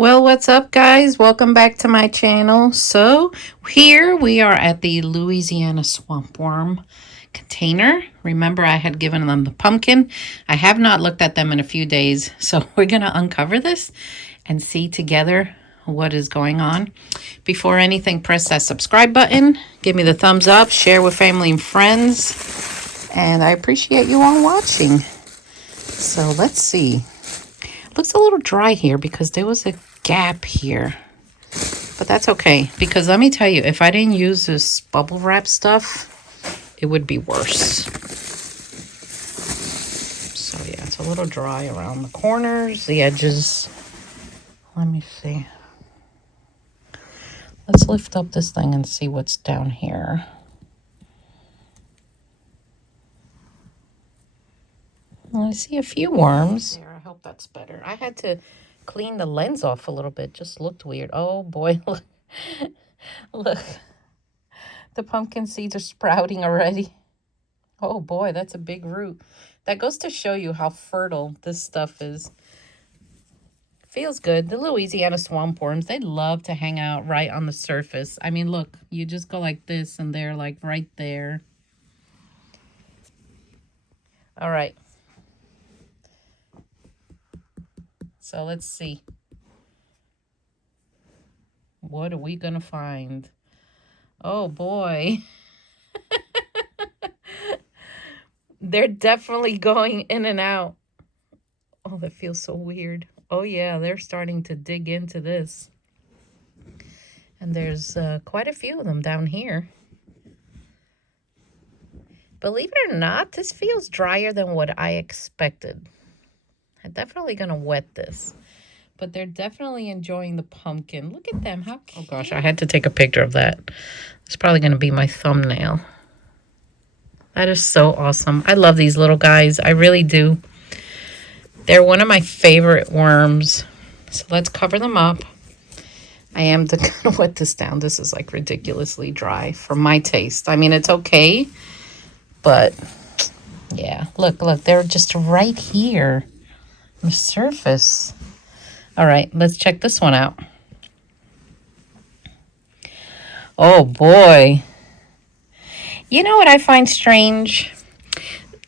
Well, what's up, guys? Welcome back to my channel. So, here we are at the Louisiana swamp worm container. Remember, I had given them the pumpkin. I have not looked at them in a few days, so we're going to uncover this and see together what is going on. Before anything, press that subscribe button. Give me the thumbs up. Share with family and friends. And I appreciate you all watching. So, let's see. Looks a little dry here because there was a gap here, but that's okay, because let me tell you, if I didn't use this bubble wrap stuff, it would be worse. So yeah, it's a little dry around the corners, the edges. Let me see. Let's lift up this thing and see what's down here. Well, I see a few worms there. I hope that's better. I had to clean the lens off a little bit. Just looked weird. Oh boy, look. Look. The pumpkin seeds are sprouting already. Oh boy, that's a big root. That goes to show you how fertile this stuff is. Feels good. The Louisiana swamp worms, they love to hang out right on the surface. I mean, look, you just go like this and they're like right there. All right. So let's see. What are we going to find? Oh, boy. They're definitely going in and out. Oh, that feels so weird. Oh, yeah, they're starting to dig into this. And there's quite a few of them down here. Believe it or not, this feels drier than what I expected. I'm definitely going to wet this. But they're definitely enjoying the pumpkin. Look at them. How cute. Oh, gosh, I had to take a picture of that. It's probably going to be my thumbnail. That is so awesome. I love these little guys. I really do. They're one of my favorite worms. So let's cover them up. I am going to wet this down. This is like ridiculously dry for my taste. I mean, it's okay. But, yeah. Look, they're just right here. The surface. All right, let's check this one out. Oh boy. You know what I find strange?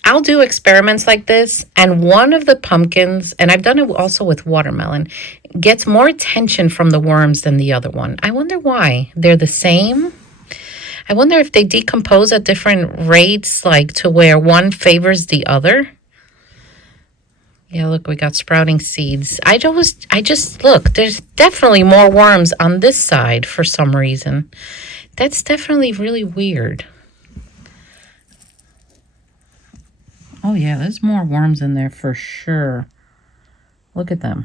I'll do experiments like this, and one of the pumpkins, and I've done it also with watermelon, gets more attention from the worms than the other one. I wonder why. They're the same. I wonder if they decompose at different rates, like to where one favors the other. Yeah, look, we got sprouting seeds. I just look, there's definitely more worms on this side for some reason. That's definitely really weird. Oh, yeah, there's more worms in there for sure. Look at them.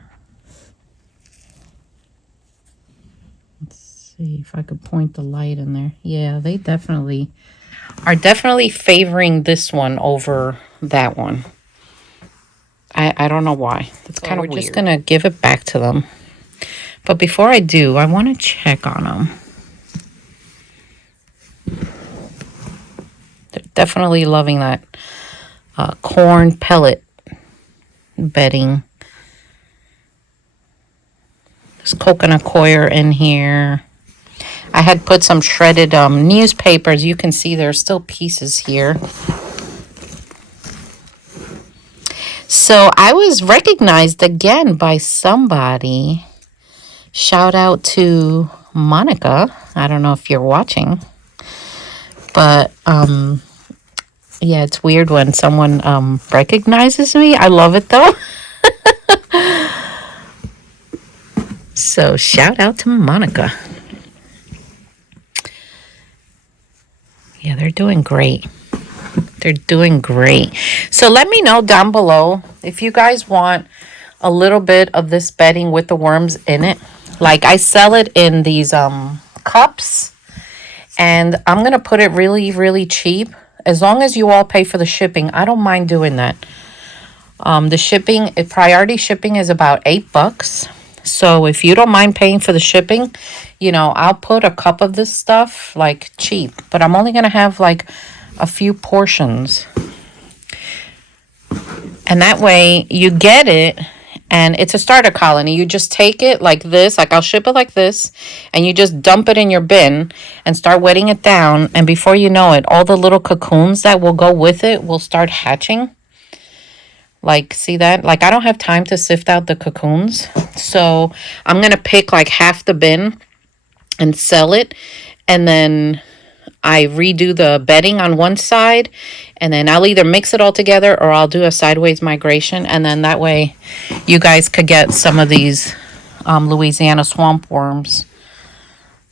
Let's see if I could point the light in there. Yeah, they definitely are favoring this one over that one. I don't know why. That's kind of weird. We're just going to give it back to them. But before I do, I want to check on them. They're definitely loving that corn pellet bedding. There's coconut coir in here. I had put some shredded newspapers. You can see there's still pieces here. So I was recognized again by somebody. Shout out to Monica. I don't know if you're watching. But, yeah, it's weird when someone recognizes me. I love it, though. So shout out to Monica. Yeah, they're doing great. They're doing great. So let me know down below if you guys want a little bit of this bedding with the worms in it. Like, I sell it in these cups, and I'm going to put it really, really cheap. As long as you all pay for the shipping, I don't mind doing that. The shipping, priority shipping is about $8. So if you don't mind paying for the shipping, you know, I'll put a cup of this stuff like cheap. But I'm only going to have like a few portions. And that way you get it And it's a starter colony. You just take it like this, like I'll ship it like this, and you just dump it in your bin and start wetting it down. And before you know it, all the little cocoons that will go with it will start hatching. Like, see that? Like, I don't have time to sift out the cocoons. So I'm going to pick like half the bin and sell it. And then I redo the bedding on one side, and then I'll either mix it all together or I'll do a sideways migration, and then that way you guys could get some of these Louisiana swamp worms.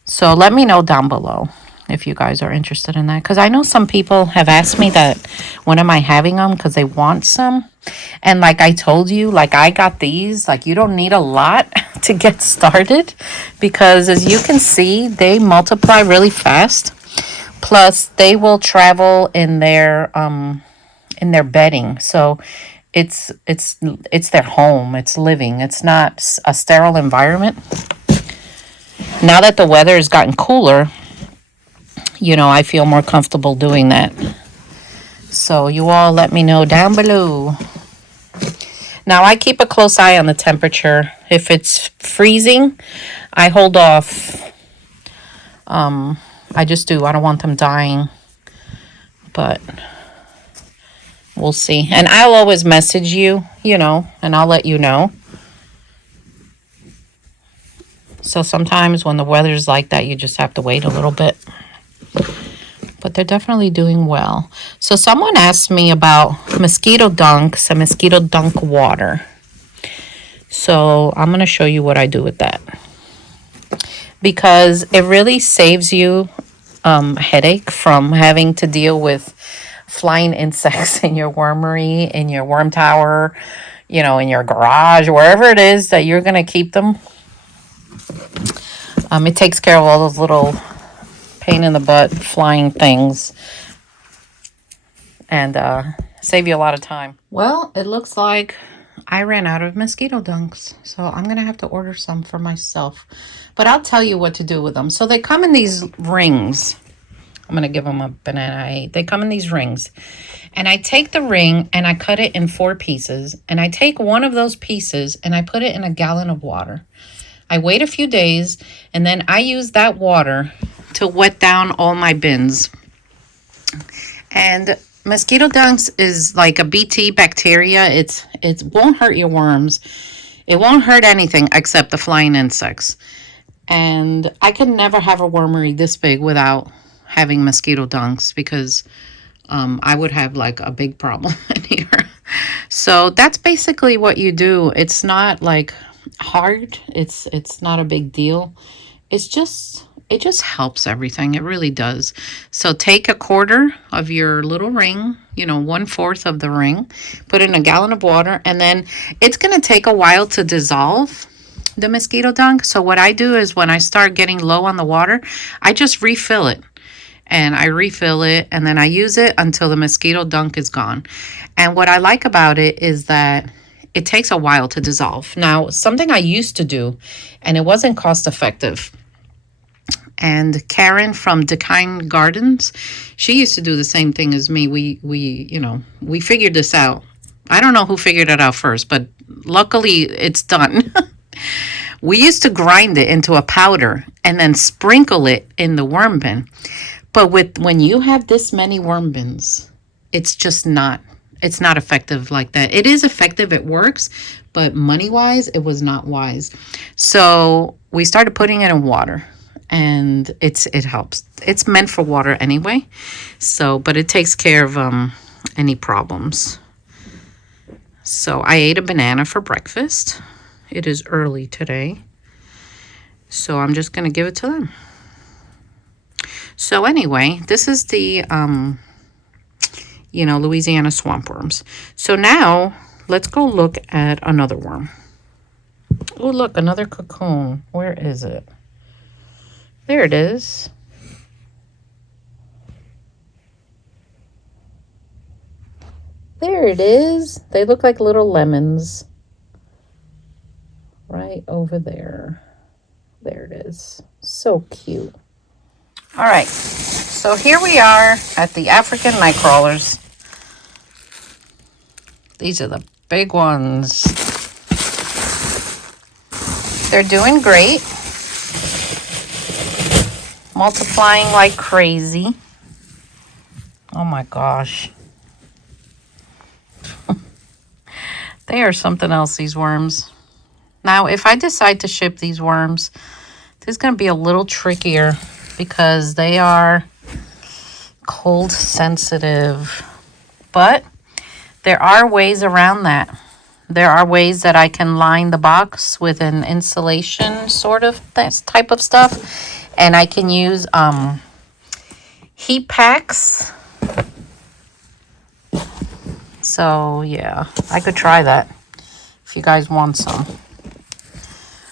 So let me know down below if you guys are interested in that, because I know some people have asked me that when am I having them, because they want some. And like I told you, like I got these, like you don't need a lot to get started, because as you can see, they multiply really fast. Plus, they will travel in their bedding, so it's their home. It's living. It's not a sterile environment. Now that the weather has gotten cooler, you know, I feel more comfortable doing that. So you all let me know down below. Now I keep a close eye on the temperature. If it's freezing, I hold off. I just do. I don't want them dying. But we'll see. And I'll always message you, you know, and I'll let you know. So sometimes when the weather's like that, you just have to wait a little bit. But they're definitely doing well. So someone asked me about mosquito dunks and mosquito dunk water. So I'm going to show you what I do with that. Because it really saves you a headache from having to deal with flying insects in your wormery, in your worm tower, you know, in your garage, wherever it is that you're going to keep them. It takes care of all those little pain in the butt flying things and save you a lot of time. Well, it looks like I ran out of mosquito dunks, so I'm going to have to order some for myself. But I'll tell you what to do with them. So they come in these rings. I'm going to give them a banana I ate. They come in these rings. And I take the ring and I cut it in 4 pieces. And I take one of those pieces and I put it in a gallon of water. I wait a few days and then I use that water to wet down all my bins. And mosquito dunks is like a BT bacteria. It won't hurt your worms. It won't hurt anything except the flying insects. And I could never have a wormery this big without having mosquito dunks, because I would have like a big problem in here. So that's basically what you do. It's not like hard. It's not a big deal. It just helps everything. It really does. So take a quarter of your little ring, you know, 1/4 of the ring, put it in a gallon of water, and then it's going to take a while to dissolve the mosquito dunk. So what I do is when I start getting low on the water, I just refill it. And I refill it and then I use it until the mosquito dunk is gone. And what I like about it is that it takes a while to dissolve. Now, something I used to do, and it wasn't cost effective. And Karen from Decine Gardens, she used to do the same thing as me. We figured this out. I don't know who figured it out first, but luckily it's done. We used to grind it into a powder and then sprinkle it in the worm bin. But when you have this many worm bins, it's not effective like that. It is effective, it works, but money-wise, it was not wise. So we started putting it in water, and it helps. It's meant for water anyway, but it takes care of any problems. So I ate a banana for breakfast. It is early today, so I'm just going to give it to them. So anyway, this is the, Louisiana swamp worms. So now let's go look at another worm. Oh, look, another cocoon. Where is it? There it is. There it is. They look like little lemons. Right over there. There it is. So cute. All right. So here we are at the African night crawlers. These are the big ones. They're doing great. Multiplying like crazy. Oh my gosh. They are something else, these worms. Now, if I decide to ship these worms, this is going to be a little trickier because they are cold sensitive. But there are ways around that. There are ways that I can line the box with an insulation sort of type of stuff. And I can use heat packs. So, yeah, I could try that if you guys want some.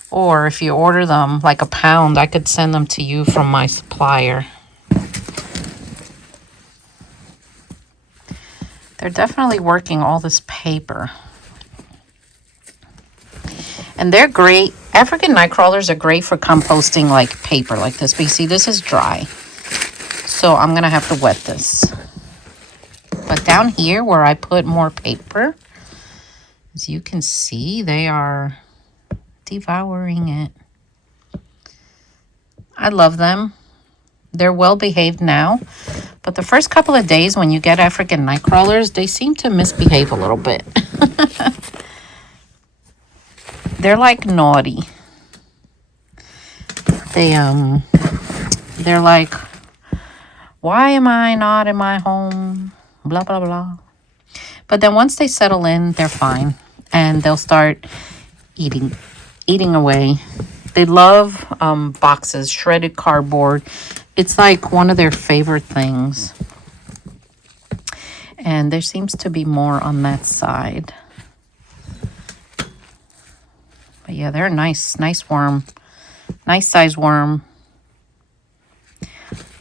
Or if you order them like a pound, I could send them to you from my supplier. They're definitely working all this paper. And they're great. African night crawlers are great for composting like paper like this. But you see, this is dry. So I'm going to have to wet this. But down here where I put more paper, as you can see, they are devouring it. I love them. They're well behaved now. But the first couple of days when you get African night crawlers, they seem to misbehave a little bit. They're like naughty. They're like, why am I not in my home? Blah, blah, blah. But then once they settle in, they're fine. And they'll start eating away. They love boxes, shredded cardboard. It's like one of their favorite things. And there seems to be more on that side. But yeah, they're a nice worm. Nice size worm.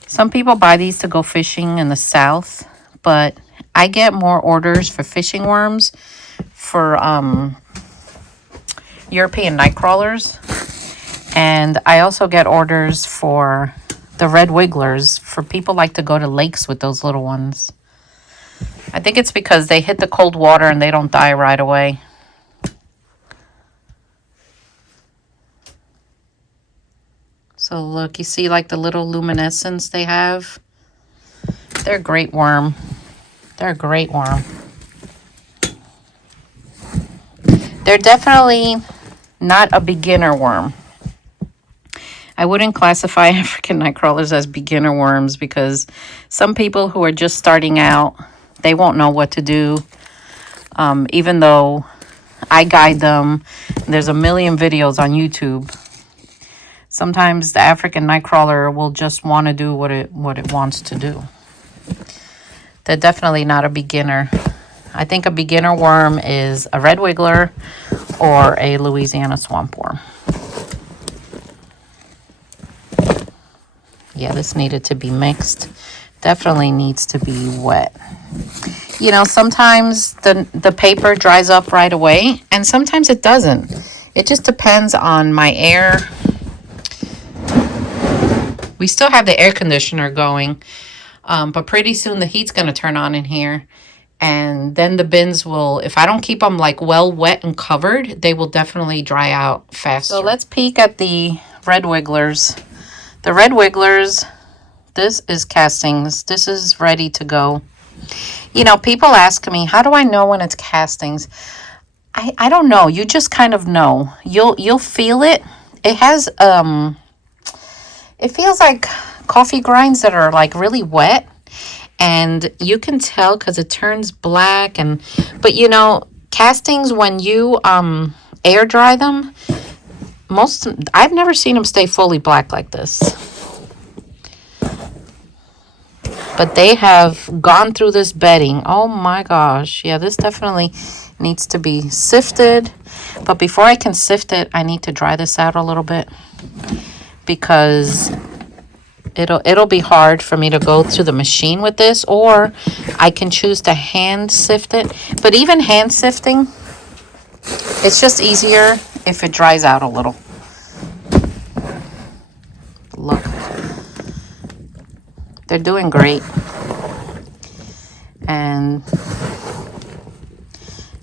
Some people buy these to go fishing in the south, but I get more orders for fishing worms for European night crawlers. And I also get orders for the red wigglers, for people like to go to lakes with those little ones. I think it's because they hit the cold water and they don't die right away. So look, you see like the little luminescence they have? They're a great worm. They're a great worm. They're definitely not a beginner worm. I wouldn't classify African night crawlers as beginner worms because some people who are just starting out, they won't know what to do. Even though I guide them, there's a million videos on YouTube. Sometimes the African night crawler will just want to do what it wants to do. They're definitely not a beginner. I think a beginner worm is a red wiggler or a Louisiana swamp worm. Yeah, this needed to be mixed. Definitely needs to be wet. You know, sometimes the paper dries up right away, and sometimes it doesn't. It just depends on my air. We still have the air conditioner going, but pretty soon the heat's going to turn on in here. And then the bins will, if I don't keep them like well wet and covered, they will definitely dry out faster. So let's peek at the red wigglers. The red wigglers, this is castings. This is ready to go. You know, people ask me, how do I know when it's castings? I don't know. You just kind of know. You'll feel it. It has, it feels like coffee grinds that are like really wet. And you can tell because it turns black. But you know, castings, when you air dry them, I've never seen them stay fully black like this. But they have gone through this bedding. Oh my gosh. Yeah, this definitely needs to be sifted. But before I can sift it, I need to dry this out a little bit. Because it'll be hard for me to go through the machine with this. Or I can choose to hand sift it. But even hand sifting, it's just easier if it dries out a little. Look. They're doing great. And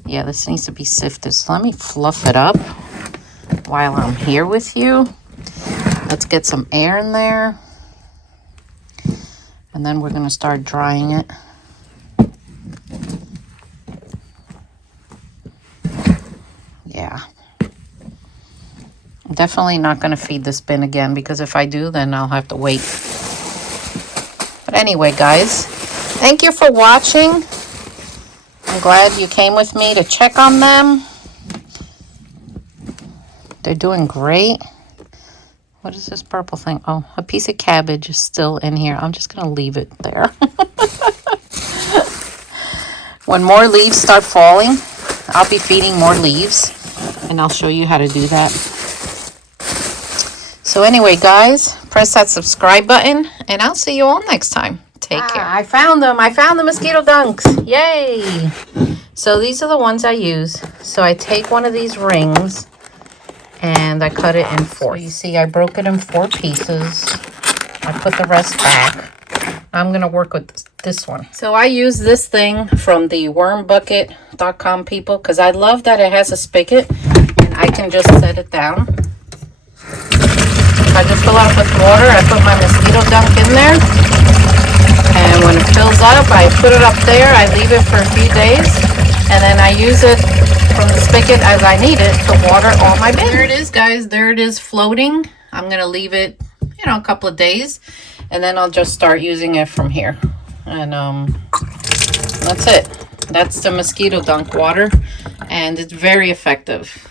yeah, this needs to be sifted. So let me fluff it up while I'm here with you. Let's get some air in there. And then we're going to start drying it. Yeah. I'm definitely not going to feed this bin again, because if I do, then I'll have to wait. But anyway, guys, thank you for watching. I'm glad you came with me to check on them. They're doing great. What is this purple thing? Oh, a piece of cabbage is still in here. I'm just going to leave it there. When more leaves start falling, I'll be feeding more leaves, and I'll show you how to do that. So anyway, guys, press that subscribe button, and I'll see you all next time. Take care. I found them. I found the mosquito dunks. Yay! So these are the ones I use. So I take one of these rings, and I cut it in 4. So you see, I broke it in 4 pieces. I put the rest back. I'm going to work with this one. So I use this thing from the wormbucket.com people, because I love that it has a spigot, and I can just set it down. I just fill up with water. I put my mosquito dunk in there, and when it fills up, I put it up there. I leave it for a few days, and then I use it from the spigot as I need it to water all my bins. There it is, guys. There it is, floating. I'm going to leave it, you know, a couple of days, and then I'll just start using it from here. And that's it. That's the mosquito dunk water, and it's very effective.